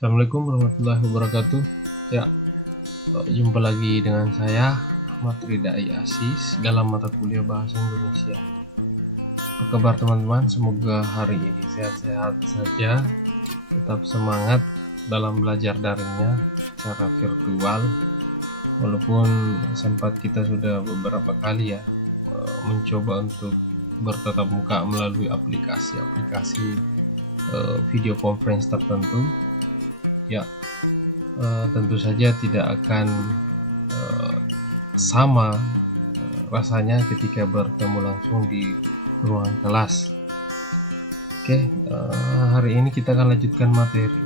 Assalamualaikum warahmatullahi wabarakatuh. Ya, jumpa lagi dengan saya Ahmad Ridai Asis dalam mata kuliah Bahasa Indonesia. Apa kabar teman-teman? Semoga hari ini sehat-sehat saja, tetap semangat dalam belajar daringnya secara virtual. Walaupun sempat kita sudah beberapa kali mencoba untuk bertatap muka melalui aplikasi video conference tertentu. Ya, tentu saja tidak akan sama rasanya ketika bertemu langsung di ruang kelas. Oke, hari ini kita akan lanjutkan materi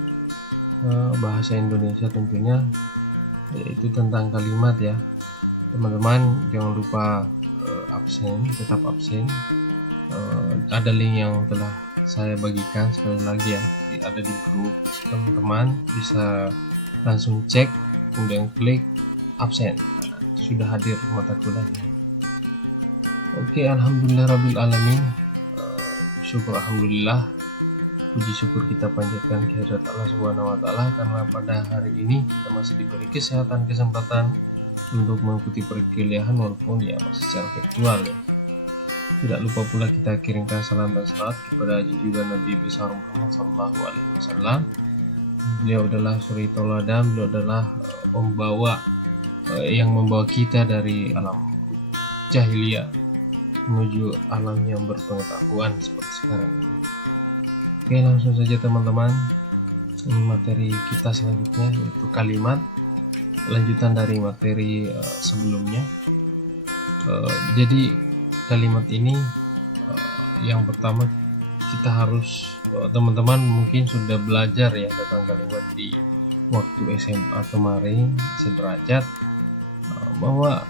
bahasa Indonesia tentunya, yaitu tentang kalimat ya. Teman-teman jangan lupa absen, tetap absen. Ada link yang telah saya bagikan sekali lagi ya, ada di grup. Teman-teman bisa langsung cek, kemudian klik absen. Sudah hadir mata kuliahnya. Oke, alhamdulillah rabbil alamin. Syukur alhamdulillah, puji syukur kita panjatkan kehadirat Allah Subhanahu wa taala karena pada hari ini kita masih diberi kesempatan untuk mengikuti perkuliahan walaupun ya masih secara virtual ya. Tidak lupa pula kita kirimkan salam dan salawat kepada junjungan Nabi besar Muhammad sallallahu alaihi wasallam. Beliau adalah suri tauladan, beliau adalah yang membawa kita dari alam jahiliyah menuju alam yang berpengetahuan seperti sekarang ini. Oke, langsung saja teman-teman. Ini materi kita selanjutnya yaitu kalimat, lanjutan dari materi sebelumnya. Jadi kalimat ini yang pertama kita harus, teman-teman mungkin sudah belajar ya tentang kalimat di waktu SMA kemarin sederajat, bahwa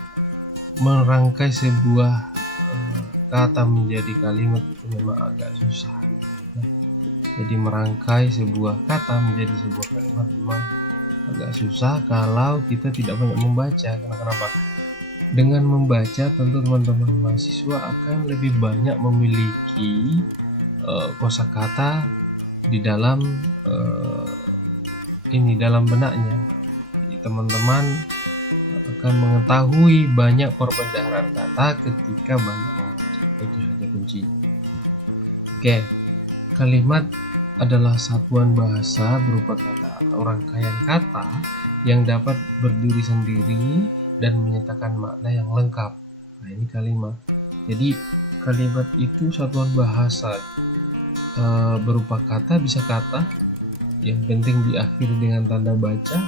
merangkai sebuah kata menjadi kalimat itu memang agak susah ya. Jadi merangkai sebuah kata menjadi sebuah kalimat memang agak susah kalau kita tidak banyak membaca. Kenapa? Dengan membaca tentu teman-teman mahasiswa akan lebih banyak memiliki kosakata di dalam dalam benaknya. Jadi teman-teman akan mengetahui banyak perbendaharaan kata ketika banyak membaca. Itu saja kunci. Oke, kalimat adalah satuan bahasa berupa kata atau rangkaian kata yang dapat berdiri sendiri dan menyatakan makna yang lengkap. Nah, ini kalimat. Jadi kalimat itu satuan bahasa berupa kata, bisa kata yang penting diakhiri dengan tanda baca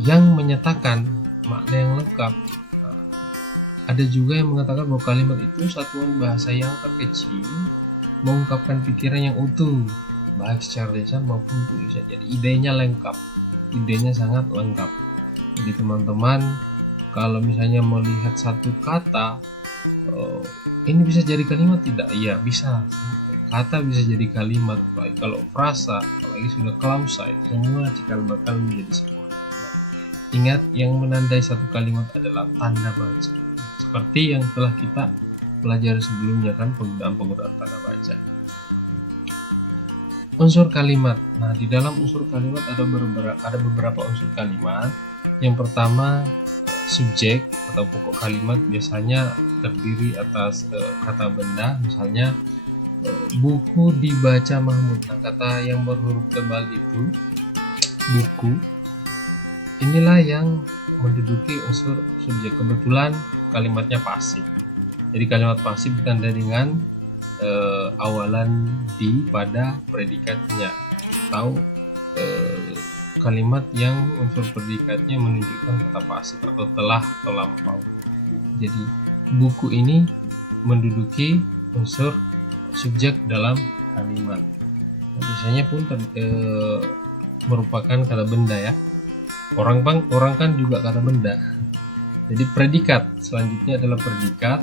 yang menyatakan makna yang lengkap. Ada juga yang mengatakan bahwa kalimat itu satuan bahasa yang terkecil mengungkapkan pikiran yang utuh baik secara lisan maupun tulisan. Jadi idenya lengkap, idenya sangat lengkap. Jadi teman-teman kalau misalnya melihat satu kata, ini bisa jadi kalimat tidak? Iya bisa, kata bisa jadi kalimat. Baik kalau frasa, apalagi sudah klausa, itu semua cikal bakal menjadi sebuah kalimat. Ingat, yang menandai satu kalimat adalah tanda baca, seperti yang telah kita pelajari sebelumnya kan, penggunaan tanda baca. Unsur kalimat. Nah, di dalam unsur kalimat ada beberapa unsur kalimat. Yang pertama, subjek atau pokok kalimat biasanya terdiri atas kata benda, misalnya buku dibaca Mahmud. Nah, kata yang berhuruf tebal itu buku, inilah yang menduduki unsur subjek. Kebetulan kalimatnya pasif. Jadi kalimat pasif ditandai dengan awalan di pada predikatnya, atau kalimat yang unsur predikatnya menunjukkan kata pasif atau telah atau lampau. Jadi buku ini menduduki unsur subjek dalam kalimat. Nah, biasanya pun merupakan kata benda ya. Orang kan juga kata benda. Jadi predikat selanjutnya adalah predikat.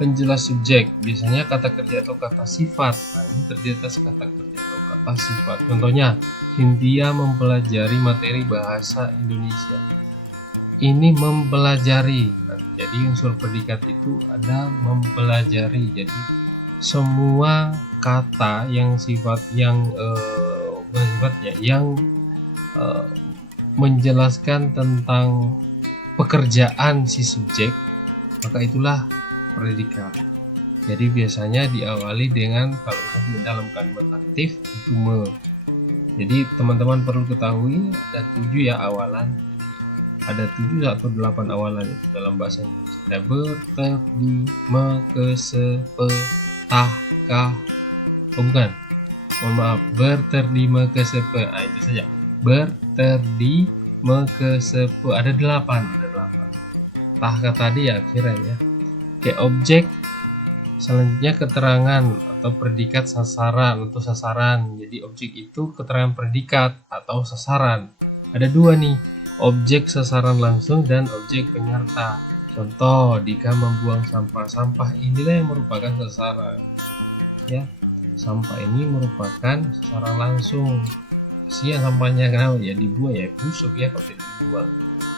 Penjelas subjek biasanya kata kerja atau kata sifat. Nah, ini terdiri atas kata kerja atau kata sifat. Contohnya, Cynthia mempelajari materi bahasa Indonesia. Ini mempelajari. Nah, jadi unsur predikat itu ada mempelajari. Jadi semua kata yang sifat yang bukan sifatnya, yang menjelaskan tentang pekerjaan si subjek, maka itulah predikat. Jadi biasanya diawali dengan, kalau di dalam kalimat aktif itu me. Jadi teman-teman perlu ketahui ada 7 ya awalan. Ada 7 atau 8 awalan itu dalam bahasa Inggris. Ada ber, ter, di, me, ke, se, pe, tah, kah. Oh bukan. Mohon maaf. Ber, ter, di, me, ke, se, pe. Itu saja. Ber, ter, di, me, ke, se, pe. Ada 8. Tah tadi ya akhiran ya. Oke, objek selanjutnya keterangan atau predikat sasaran atau sasaran. Jadi objek itu keterangan predikat atau sasaran. Ada 2 nih, objek sasaran langsung dan objek penyerta. Contoh, Dika membuang sampah. Sampah inilah yang merupakan sasaran. Ya, sampah ini merupakan sasaran langsung. Kasihan sampahnya, kenapa ya dibuang ya, busuk ya kalau tidak dibuang.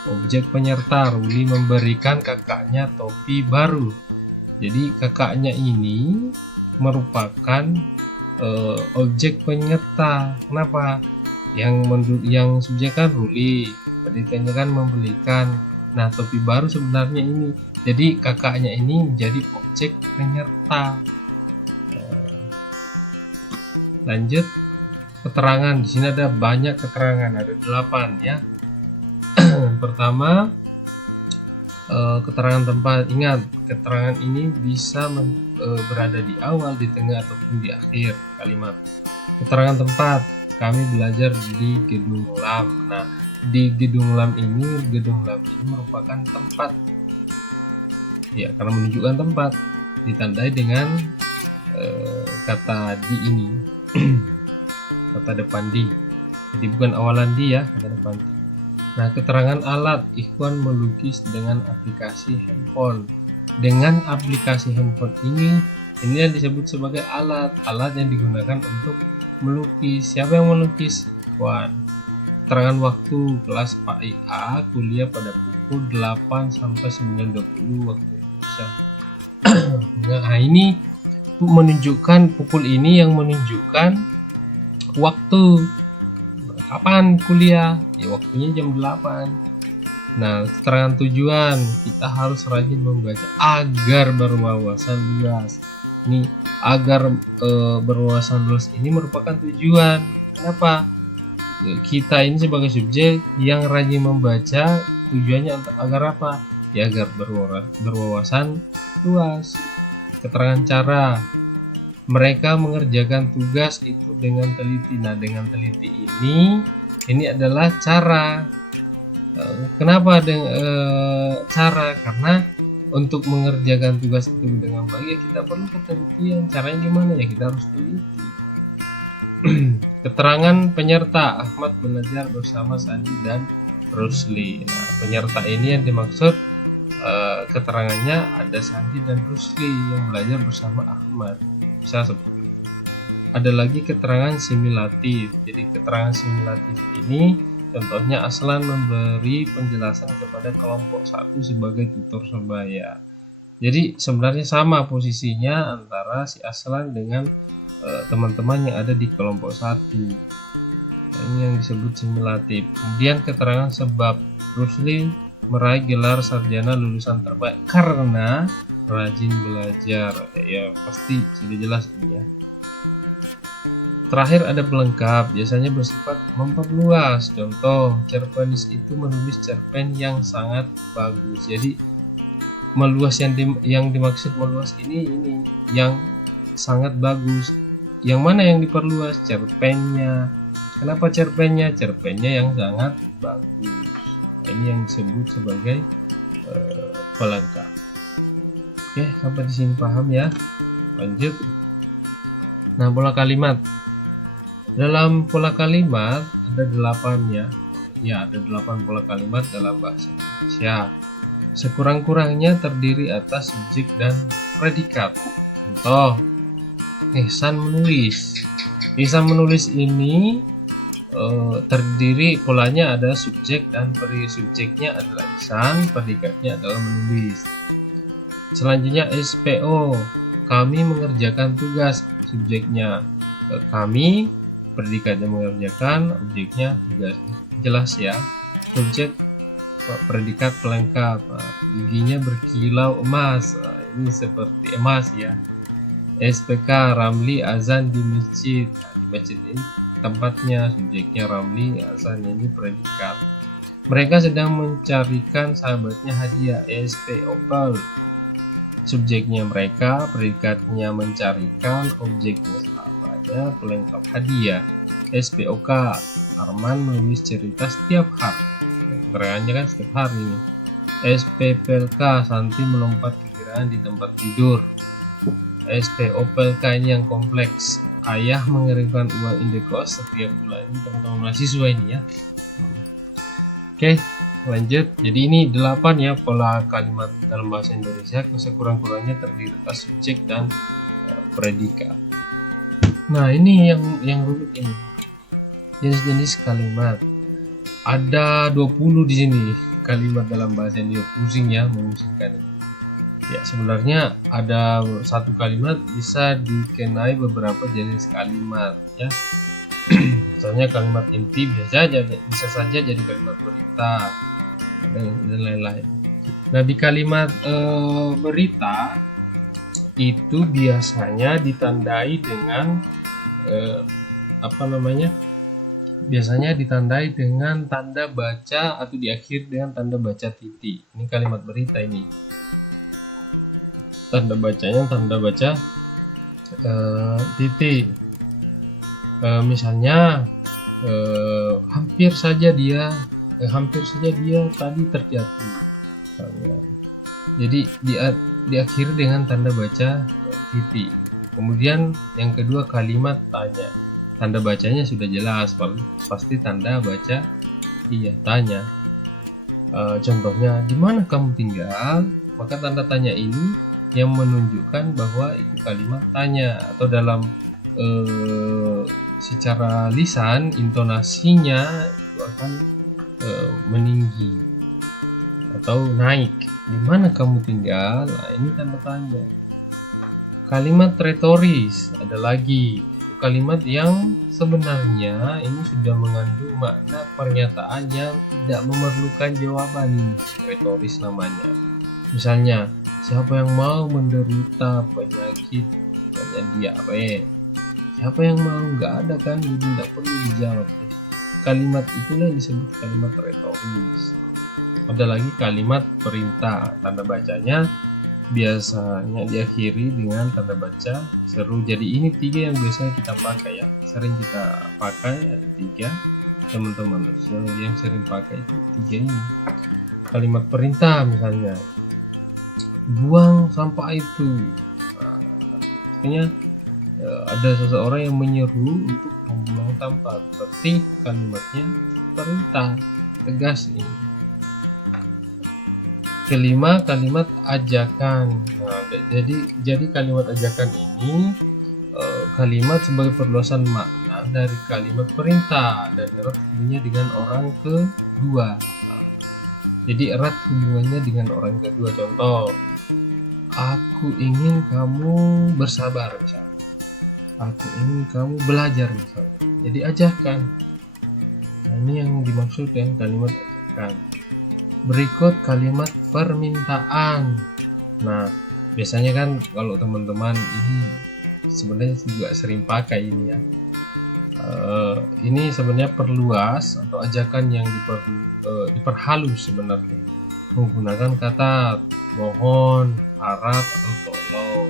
Objek penyerta, Ruli memberikan kakaknya topi baru. Jadi kakaknya ini merupakan objek penyerta. Kenapa? Yang subjek kan Ruli, predikannya kan membelikan. Nah, topi baru sebenarnya ini. Jadi kakaknya ini menjadi objek penyerta. Lanjut keterangan. Di sini ada banyak keterangan, ada 8 ya. Pertama, keterangan tempat. Ingat, keterangan ini bisa berada di awal, di tengah, ataupun di akhir kalimat. Keterangan tempat, kami belajar di gedung lam. Nah, di gedung lam ini merupakan tempat ya, karena menunjukkan tempat, ditandai dengan kata di ini. Kata depan di, jadi bukan awalan di ya, kata depan di. Nah, keterangan alat, Ikhwan melukis dengan aplikasi handphone. Dengan aplikasi handphone ini yang disebut sebagai alat yang digunakan untuk melukis. Siapa yang melukis? Ikhwan. Keterangan waktu, kelas Pak IA kuliah pada pukul 8 sampai 9.20 waktu Indonesia. Nah, ini menunjukkan, pukul ini yang menunjukkan waktu. Kapan kuliah? Ya waktunya jam 8. Nah, keterangan tujuan, kita harus rajin membaca agar berwawasan luas. Ini agar berwawasan luas ini merupakan tujuan. Kenapa? Kita ini sebagai subjek yang rajin membaca, tujuannya agar apa? Ya agar berwawasan luas. Keterangan cara, mereka mengerjakan tugas itu dengan teliti. Nah, dengan teliti ini adalah cara. Kenapa cara? Karena untuk mengerjakan tugas itu dengan baik ya kita perlu ketelitian. Caranya gimana ya, kita harus teliti. Keterangan penyerta, Ahmad belajar bersama Sandi dan Rusli. Nah, penyerta ini yang dimaksud, keterangannya ada Sandi dan Rusli yang belajar bersama Ahmad. Bisa seperti itu. Ada lagi keterangan simulatif. Jadi keterangan simulatif ini contohnya Aslan memberi penjelasan kepada kelompok 1 sebagai tutor sebaya. Jadi sebenarnya sama posisinya antara si Aslan dengan teman-teman yang ada di kelompok 1. Nah, ini yang disebut simulatif. Kemudian keterangan sebab, Rusli meraih gelar sarjana lulusan terbaik karena rajin belajar. Ya pasti sudah jelas ini ya. Terakhir ada pelengkap, biasanya bersifat memperluas. Contoh, cerpenis itu menulis cerpen yang sangat bagus. Jadi meluas, yang dimaksud meluas ini yang sangat bagus. Yang mana yang diperluas? Cerpennya. Kenapa cerpennya? Cerpennya yang sangat bagus. Nah, ini yang disebut sebagai pelengkap. Oke, sampai di sini paham ya. Lanjut. Nah, pola kalimat. Dalam pola kalimat ada 8 ya. Ya, ada 8 pola kalimat dalam bahasa Indonesia. Sekurang-kurangnya terdiri atas subjek dan predikat. Contoh, Ihsan menulis. Ihsan menulis ini terdiri, polanya ada subjek dan subjeknya adalah Ihsan, predikatnya adalah menulis. Selanjutnya SPO, kami mengerjakan tugas, subjeknya kami, predikatnya mengerjakan, objeknya tugas. Jelas ya. Subjek predikat pelengkap. Giginya berkilau emas. Ini seperti emas ya. SPK Ramli azan di masjid. Di masjid ini tempatnya, subjeknya Ramli, azan ini predikat. Mereka sedang mencarikan sahabatnya hadiah. ESP Opel. Subjeknya mereka, predikatnya mencarikan, objeknya sahabatnya, pelengkap hadiah. SPOK Arman menulis cerita setiap hari. Keterangannya kan setiap hari ini. SPPLK Santi melompat kekiraan di tempat tidur. SPOPLK ini yang kompleks. Ayah mengirimkan uang indekos setiap bulan. Ini teman-teman mahasiswa ini ya. Oke, lanjut. Jadi ini 8 ya pola kalimat dalam bahasa Indonesia. Sekurang-kurangnya terdiri atas subjek dan predikat. Nah, ini yang rumit ini. Jenis-jenis kalimat. Ada 20 di sini kalimat dalam bahasa Indonesia. Pusing ya, memusingkan ini. Ya, sebenarnya ada satu kalimat bisa dikenai beberapa jenis kalimat ya. Misalnya kalimat inti bisa saja jadi kalimat berita dan lain-lain. Nah, di kalimat berita itu biasanya ditandai dengan biasanya ditandai dengan tanda baca atau diakhiri dengan tanda baca titik. Ini kalimat berita ini. Tanda bacanya tanda baca titik. Misalnya hampir saja dia tadi terjatuh. Jadi diakhiri dengan tanda baca titik. Kemudian yang kedua kalimat tanya. Tanda bacanya sudah jelas, pasti tanda baca iya tanya. Contohnya, di mana kamu tinggal? Maka tanda tanya ini yang menunjukkan bahwa itu kalimat tanya, atau dalam secara lisan intonasinya itu akan meninggi atau naik. Di mana kamu tinggal? Nah, ini tanda tanya. Kalimat retoris ada lagi, itu kalimat yang sebenarnya ini sudah mengandung makna pernyataan yang tidak memerlukan jawaban. Retoris namanya. Misalnya, siapa yang mau menderita penyakit diabetes? Siapa yang mau? Nggak ada kan, jadi tidak perlu dijawab. Kalimat itulah yang disebut kalimat retoris. Ada lagi kalimat perintah. Tanda bacanya biasanya diakhiri dengan tanda baca seru. Jadi ini 3 yang biasanya kita pakai ya. Sering kita pakai, ada 3 teman-teman. Yang sering pakai itu 3 ini. Kalimat perintah misalnya, buang sampah itu. Artinya ada seseorang yang menyeru untuk membuang sampah, berarti kalimatnya perintah, tegas ini. Kelima, kalimat ajakan. Nah, jadi kalimat ajakan ini kalimat sebagai perluasan makna dari kalimat perintah dan erat hubungannya dengan orang kedua. Jadi erat hubungannya dengan orang kedua. Contoh, aku ingin kamu bersabar misalnya. Aku ingin kamu belajar misalnya. Jadi ajakan. Nah, ini yang dimaksud dengan kalimat ajakan. Berikut kalimat permintaan. Nah, biasanya kan kalau teman-teman ini sebenarnya juga sering pakai ini ya. Ini sebenarnya perluas atau ajakan yang diperhalus sebenarnya menggunakan kata mohon, harap atau tolong.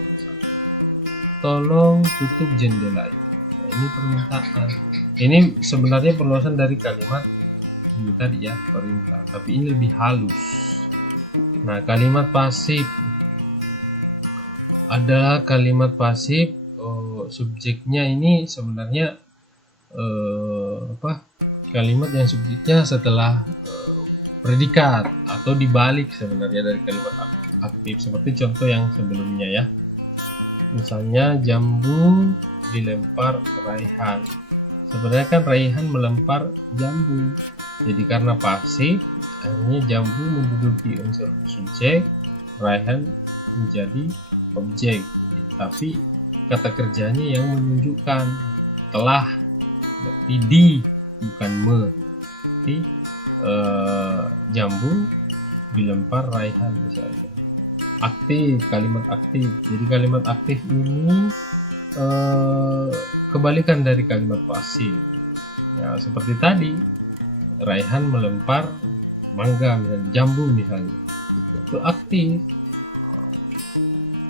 Tolong tutup jendela itu. Nah, ini permintaan. Ini sebenarnya perluasan dari kalimat ini tadi ya, perintah, tapi ini lebih halus. Nah, kalimat pasif adalah kalimat pasif. Subjeknya ini sebenarnya kalimat yang subjeknya setelah predikat atau dibalik sebenarnya dari kalimat aktif, seperti contoh yang sebelumnya ya. Misalnya jambu dilempar Raihan. Sebenarnya kan Raihan melempar jambu. Jadi karena pasif, akhirnya jambu menduduki unsur subjek, Raihan menjadi objek. Tapi kata kerjanya yang menunjukkan telah berarti di, bukan me. Berarti Jambu dilempar Raihan misalnya. Aktif, kalimat aktif. Jadi kalimat aktif ini kebalikan dari kalimat pasif. Ya, seperti tadi, Raihan melempar mangga misalnya, jambu misalnya, itu aktif.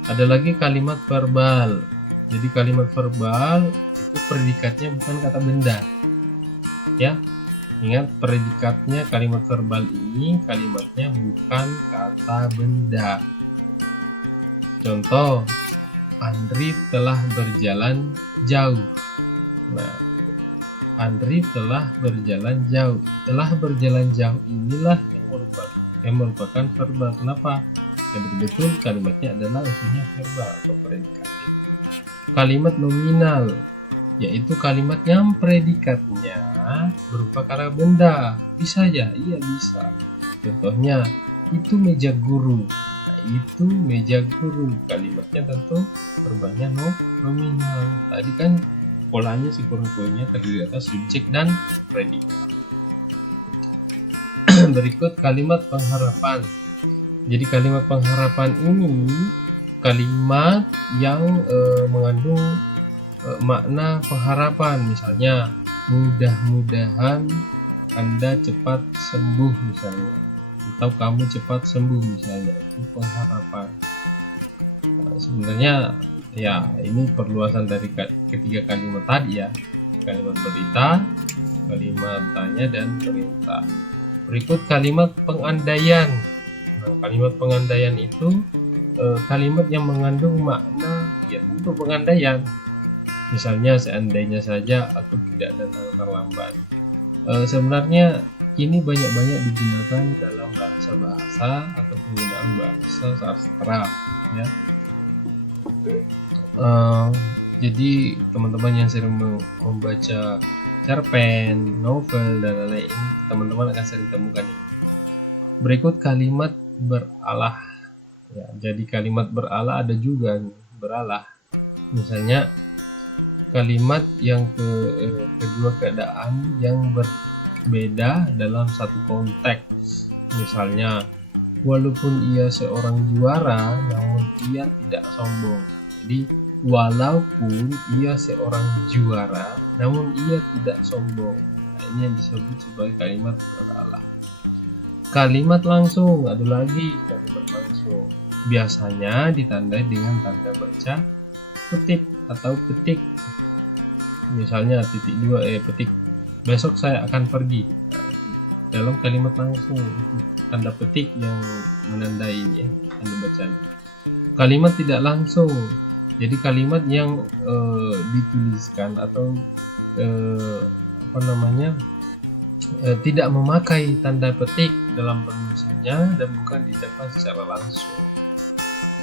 Ada lagi kalimat verbal. Jadi kalimat verbal itu predikatnya bukan kata benda, ya. Ingat, predikatnya kalimat verbal ini kalimatnya bukan kata benda. Contoh, Andri telah berjalan jauh. Nah, Andri telah berjalan jauh. Telah berjalan jauh inilah yang merupakan verbal. Kenapa? Ya, betul-betul kalimatnya adalah unsurnya verbal atau predikat. Kalimat nominal, yaitu kalimat yang predikatnya berupa kata benda. Bisa ya? Iya bisa. Contohnya, itu meja guru. Nah, itu meja guru. Kalimatnya tentu verbalnya nominal. Tadi kan polanya si kurang-kurangnya terdiri atas subjek dan predikat. Berikut kalimat pengharapan. Jadi kalimat pengharapan ini kalimat yang mengandung makna pengharapan. Misalnya, mudah-mudahan Anda cepat sembuh misalnya, atau kamu cepat sembuh misalnya. Itu pengharapan. Nah, sebenarnya ya ini perluasan dari ketiga kalimat tadi ya. Kalimat berita, kalimat tanya, dan perintah. Berikut kalimat pengandaian. Nah, kalimat pengandaian itu kalimat yang mengandung makna ya untuk pengandaian. Misalnya, seandainya saja aku tidak datang terlambat. Sebenarnya ini banyak-banyak digunakan dalam bahasa-bahasa atau penggunaan bahasa sastra ya. Jadi teman-teman yang sering membaca cerpen, novel, dan lain-lain, teman-teman akan sering temukan ini. Berikut kalimat beralah. Ya, jadi kalimat beralah ada juga beralah. Misalnya kalimat yang kedua keadaan yang berbeda dalam satu konteks. Misalnya, walaupun ia seorang juara, namun ia tidak sombong. Jadi walaupun ia seorang juara, namun ia tidak sombong. Nah, ini yang disebut sebagai kalimat beralah. Kalimat langsung, ada lagi kalimat langsung. Biasanya ditandai dengan tanda baca petik atau petik. Misalnya titik 2 petik, besok saya akan pergi. Nah, dalam kalimat langsung itu tanda petik yang menandai ini ya, tanda bacanya. Kalimat tidak langsung, jadi kalimat yang dituliskan atau tidak memakai tanda petik dalam penulisannya dan bukan diucapkan secara langsung.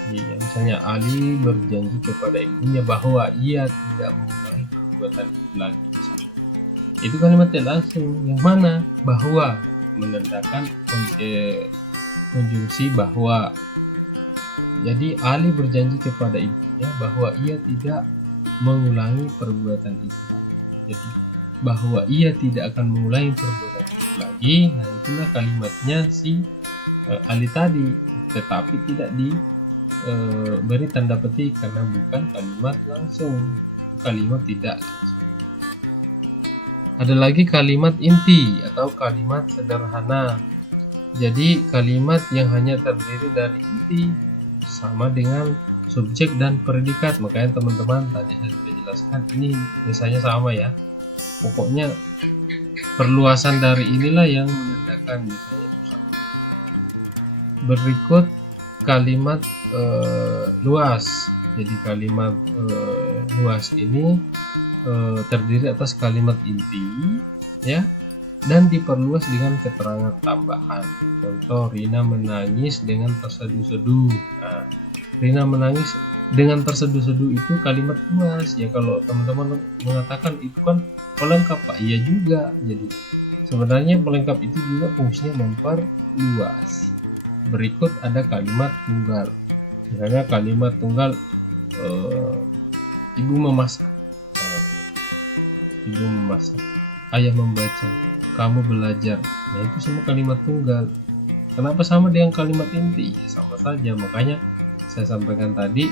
Ya, misalnya Ali berjanji kepada ibunya bahwa ia tidak mengulangi perbuatan itu lagi. Itu kalimat tidak langsung. Yang mana? Bahwa, menandakan konjungsi bahwa. Jadi Ali berjanji kepada ibunya bahwa ia tidak mengulangi perbuatan itu. Jadi bahwa ia tidak akan mengulangi perbuatan itu lagi. Nah, itulah kalimatnya si Ali tadi, tetapi tidak beri tanda petik karena bukan kalimat langsung, kalimat tidak langsung. Ada lagi kalimat inti atau kalimat sederhana. Jadi kalimat yang hanya terdiri dari inti, sama dengan subjek dan predikat. Makanya teman-teman tadi saya sudah jelaskan, ini biasanya sama ya. Pokoknya perluasan dari inilah yang menandakan misalnya itu sama. Berikut kalimat luas. Jadi kalimat luas ini terdiri atas kalimat inti ya, dan diperluas dengan keterangan tambahan. Contoh, Rina menangis dengan terseduh-seduh. Nah, Rina menangis dengan terseduh-seduh itu kalimat luas ya. Kalau teman-teman mengatakan itu kan pelengkap, Pak, iya juga. Jadi sebenarnya pelengkap itu juga fungsinya memperluas. Berikut ada kalimat tunggal. Misalnya kalimat tunggal, ibu memasak. ibu memasak, ayah membaca, kamu belajar. Nah itu semua kalimat tunggal. Kenapa sama dengan kalimat inti? Ya, sama saja. Makanya saya sampaikan tadi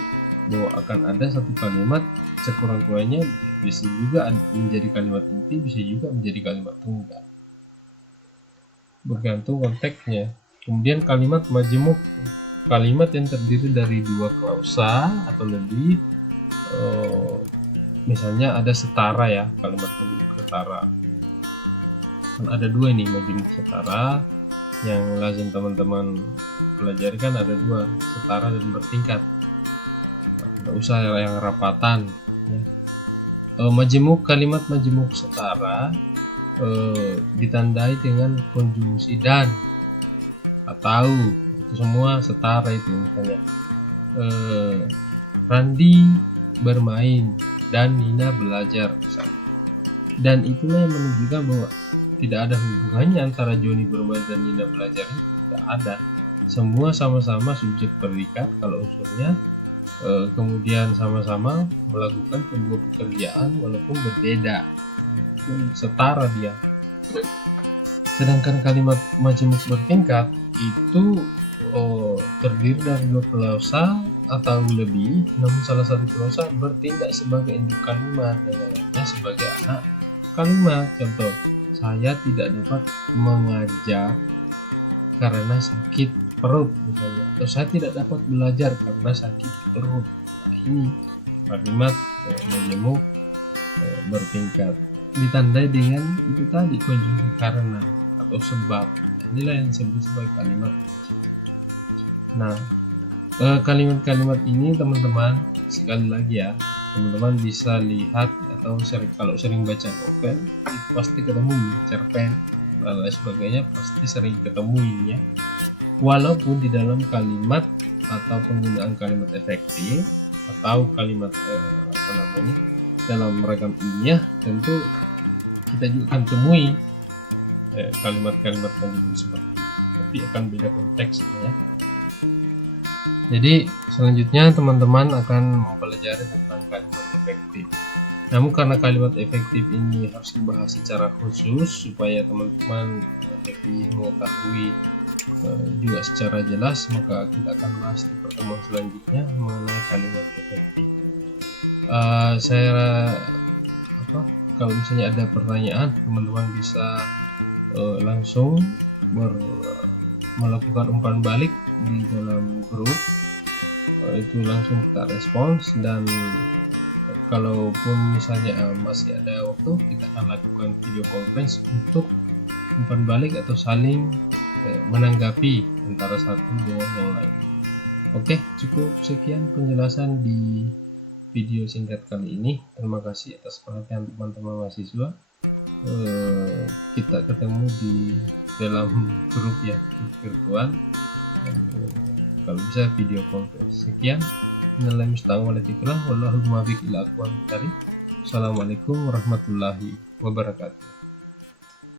bahwa akan ada satu kalimat sekurang-kurangnya bisa juga menjadi kalimat inti, bisa juga menjadi kalimat tunggal, bergantung konteksnya. Kemudian kalimat majemuk, kalimat yang terdiri dari dua klausa atau lebih. Misalnya ada setara ya, kalimat majemuk setara. Kan ada dua nih majemuk setara yang lazim teman-teman pelajari, kan ada dua, setara dan bertingkat. Tidak usah yang rapatan ya. Majemuk, kalimat majemuk setara ditandai dengan konjungsi dan atau itu semua setara. Itu misalnya Randi bermain dan Nina belajar misalnya. Dan itulah yang menunjukkan bahwa tidak ada hubungannya antara Joni bermain dan Nina belajar, itu tidak ada. Semua sama-sama subjek predikat kalau unsurnya, kemudian sama-sama melakukan sebuah pekerjaan walaupun berbeda, itu setara dia. Sedangkan kalimat majemuk bertingkat itu terdiri dari dua klausa atau lebih, namun salah satu klausa bertindak sebagai induk kalimat dan lainnya sebagai anak kalimat. Contoh, saya tidak dapat mengajar karena sakit perut misalnya, atau saya tidak dapat belajar karena sakit perut. Nah, ini kalimat majemuk bertingkat ditandai dengan itu tadi, konjungsi karena atau sebab. Inilah yang disebut sebagai kalimat. Nah, kalimat-kalimat ini teman-teman, sekali lagi ya, teman-teman bisa lihat atau kalau sering baca novel itu pasti ketemu cerpen dan lain sebagainya, pasti sering ketemu ini ya. Walaupun di dalam kalimat atau penggunaan kalimat efektif atau kalimat dalam ragam ilmiah, tentu kita juga akan temui kalimat-kalimat majemuk seperti itu, tapi akan beda konteks ya. Jadi selanjutnya teman-teman akan mempelajari tentang kalimat efektif. Namun karena kalimat efektif ini harus dibahas secara khusus supaya teman-teman lebih mengetahui juga secara jelas, maka kita akan bahas di pertemuan selanjutnya mengenai kalimat efektif. Kalau misalnya ada pertanyaan, teman-teman bisa langsung melakukan umpan balik di dalam grup, itu langsung kita respons. Dan kalaupun misalnya masih ada waktu, kita akan lakukan video conference untuk umpan balik atau saling menanggapi antara satu dengan yang lain. Oke, cukup sekian penjelasan di video singkat kali ini. Terima kasih atas perhatian teman-teman mahasiswa. Kita ketemu di dalam grup ya, grup virtual, kalau bisa video conference. Sekian, Assalamualaikum warahmatullahi wabarakatuh.